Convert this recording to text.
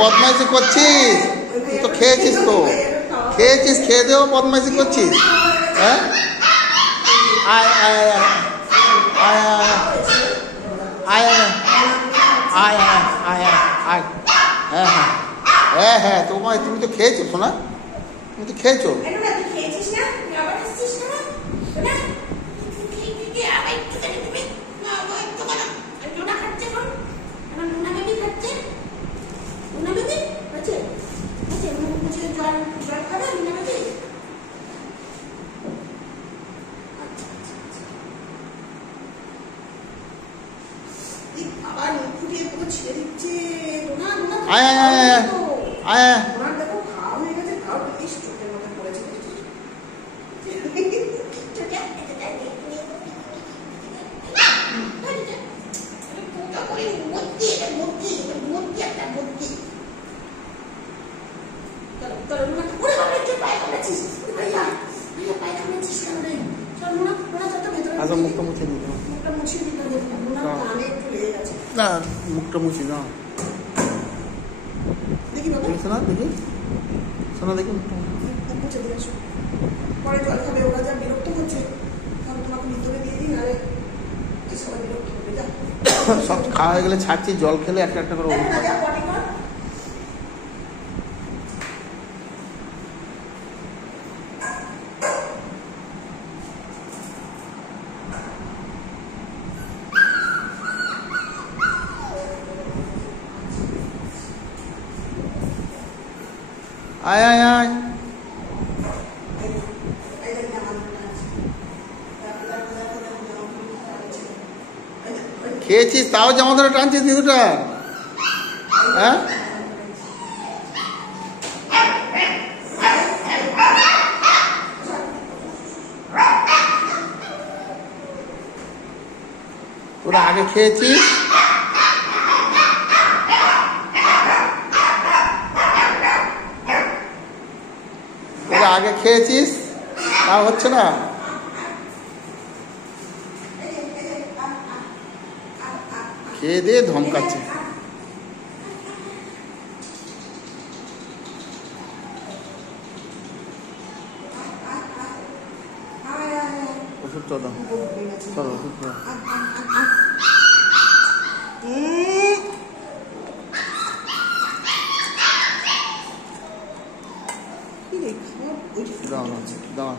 বদমাইশি করছিস? তুই তো খেয়েছিস, তো খেয়েছিস, খেয়ে দেও বদমাইশি করছিস। হ্যাঁ, আয় আয় আয় আয় আয় আয় আয়। হ্যাঁ হ্যাঁ হ্যাঁ হ্যাঁ, তোমায় তুমি তো খেয়েছো শোনা, তুমি তো খেয়েছো। আয় আয় আয় আয় আয়। আচ্ছা, মুখটা মুছে দিতে না, মুখটা মুছি না। দেখি শোনা, দেখি শোনা, দেখি মুখটা মুছে দিয়ে আসো। পরে জল খাবে, ওরা যা বিরক্ত করছে, তোমাকে ভিতরে দিয়ে দিই, নাহলে সবাই বিরক্ত করবে। সব খাওয়া হয়ে গেলে ছাড়ছি, জল খেলে একটা একটা করে আয় আয় আয়। খেয়েছিস তাও জামা ধরে টানছিস দিদুটা? হ্যাঁ, তোরা আগে খেয়েছিস, আগে খেয়েছিস, তা হচ্ছে না। খেয়ে দিয়ে ধমকাচ্ছে। ওষুধটা দাও, চলো ওষুধ দাও। দাও দাও।